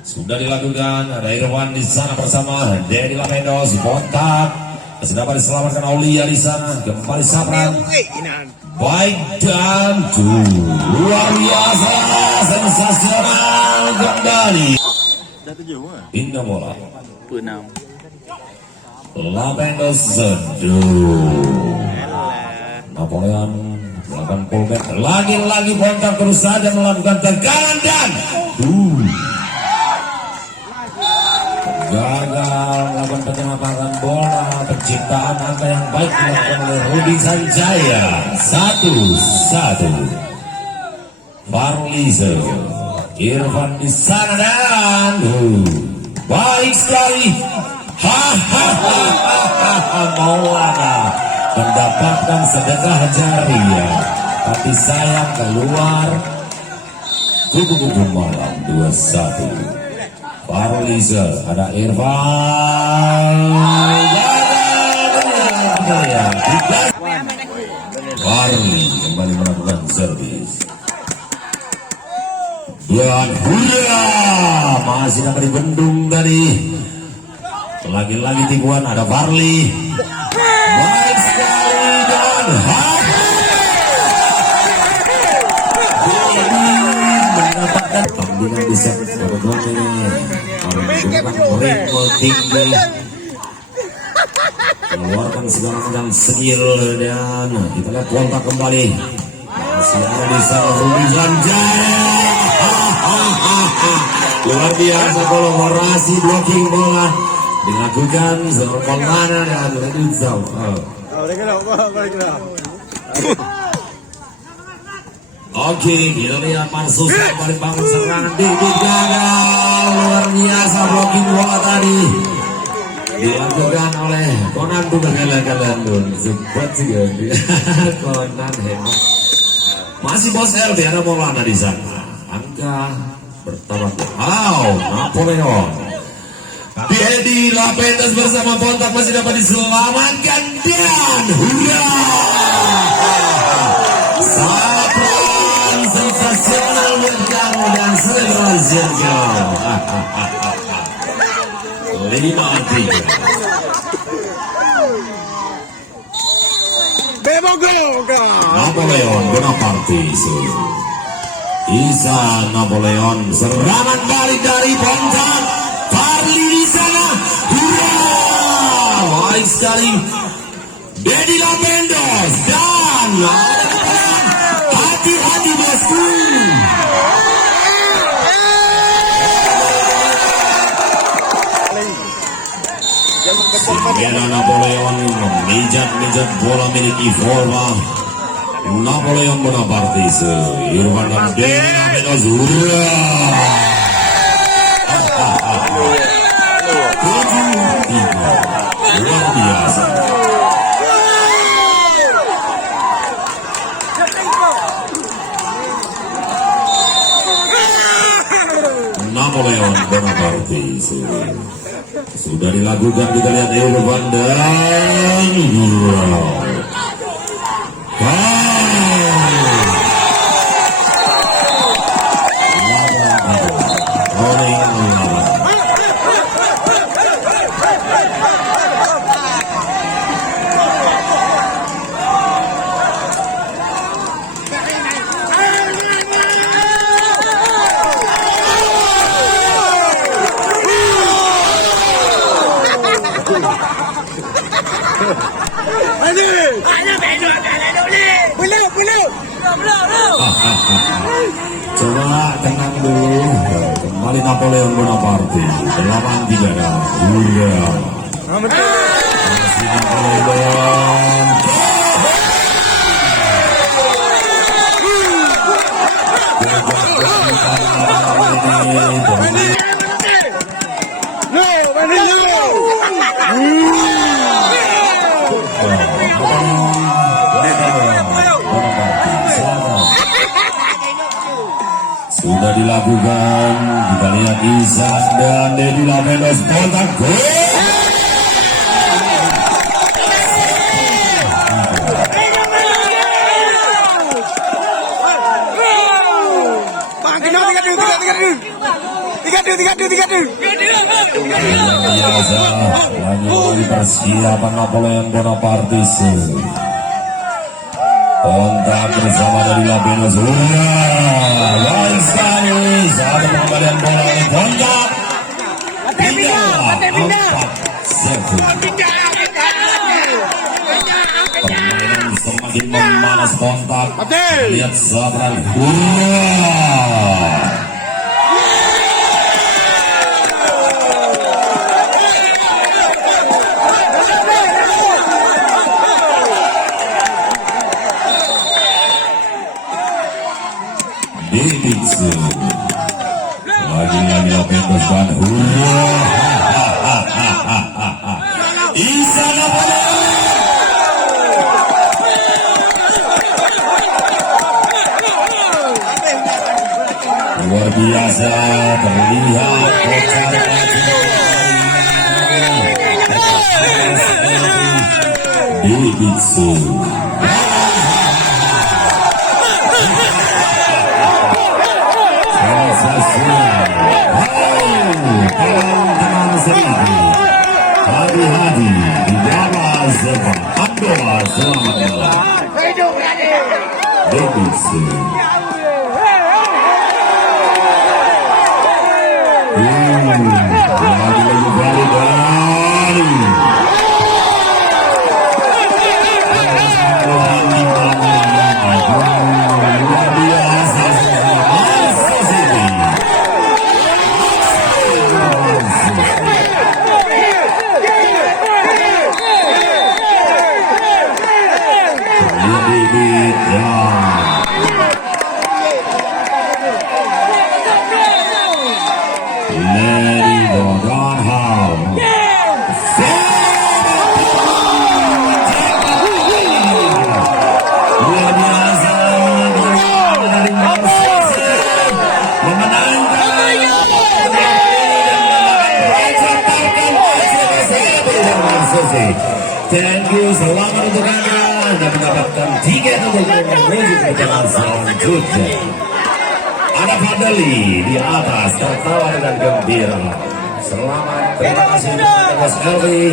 Sudah dilakukan, ada Irwan di sana bersama Dedi Lapendos, Bontak. Sudah diselamatkan Aulia di sana, kembali Sapran. Baik dan luar biasa, sensasional kembali. Indah bola. Lapendos seduh. Napoleon melakukan pullback, lagi-lagi Bontak terus saja melakukan tekanan dan gagal melakukan penyamakan bola. Penciptaan angka yang baik dilakukan oleh Rudi Sanjaya. 1-1. Farlize, Irfan di sana dan baik sekali. Maulana mendapatkan sedekah jariah, tapi sayang keluar. Kubu-kubu malam 2-1. Farlize, ada Irfan. Farli kembali melakukan servis. Dan hurra, masih dapat dibendung tadi. Lagi-lagi tipuan, ada Farli. Baik sekali dan mendapatkan pembinaan bisa berdua ritme tinggi, keluarkan segala macam skill. Dan kita lihat Bontak kembali, masih ada di sana Rudi Sanjaya. Luar biasa kolaborasi blocking bola dilakukan seorang mana dan Reduzau. Oke, kita lihat Marsus kembali bangun serangan, Didit gagal. Luar biasa blocking bola tadi dilakukan oleh Conan. Tuh kalian sempat sih Conan hebat. Masih bos LB, ada Maulana di sana. Angka bertambah. Napoleon. Dedi Lapendos bersama Bontak masih dapat diselamatkan dan hurra. Sapran sensasional berjalan dan selebrasi gol. 5-3. Napoleon Bonaparte. Isa Napoleon, serangan balik dari Bontak. Farli di sana, hurra, baik sekali. Dedi Lapendos dan hati-hati bosku. Simena Napoleon memijat-mijat bola milik Ivorma. Napoleon Bonaparte, Irfan dan Dedi Lapendos, hurra. Luar biasa. Napoleon Bonaparte sudah dilakukan. Kita lihat Irfan dan coba tenang dulu. Kembali Napoleon Bonaparte 8-3 dan hurra. Masih Napoleon. Sudah dilakukan. Kita lihat Isan dan Dedi Lapendos. Bontak gol. biasa lagi persiapan Napoleon Bonaparte. Kontak bersama dari Labeno Surya. Baik sekali saat pengembalian bola oleh kontak. Empat satu. Permainan semakin memanas kontak. Lihat sabaran. Didiksu lagi-lagi Labeno dan Isa Napoleon. Luar biasa terlihat kocar Didiksu. Hadi-hadi di bawah sebab Abdullah selamat malam. Didiksu. Lagi-lagi balik. Luar biasa. Thank you, selamat untuk Anda. Anda mendapatkan tiket untuk menuju perjalanan selanjutnya. Ada Fadli di atas tertawa dengan gembira. Selamat, terima kasih untuk Mas Elvi.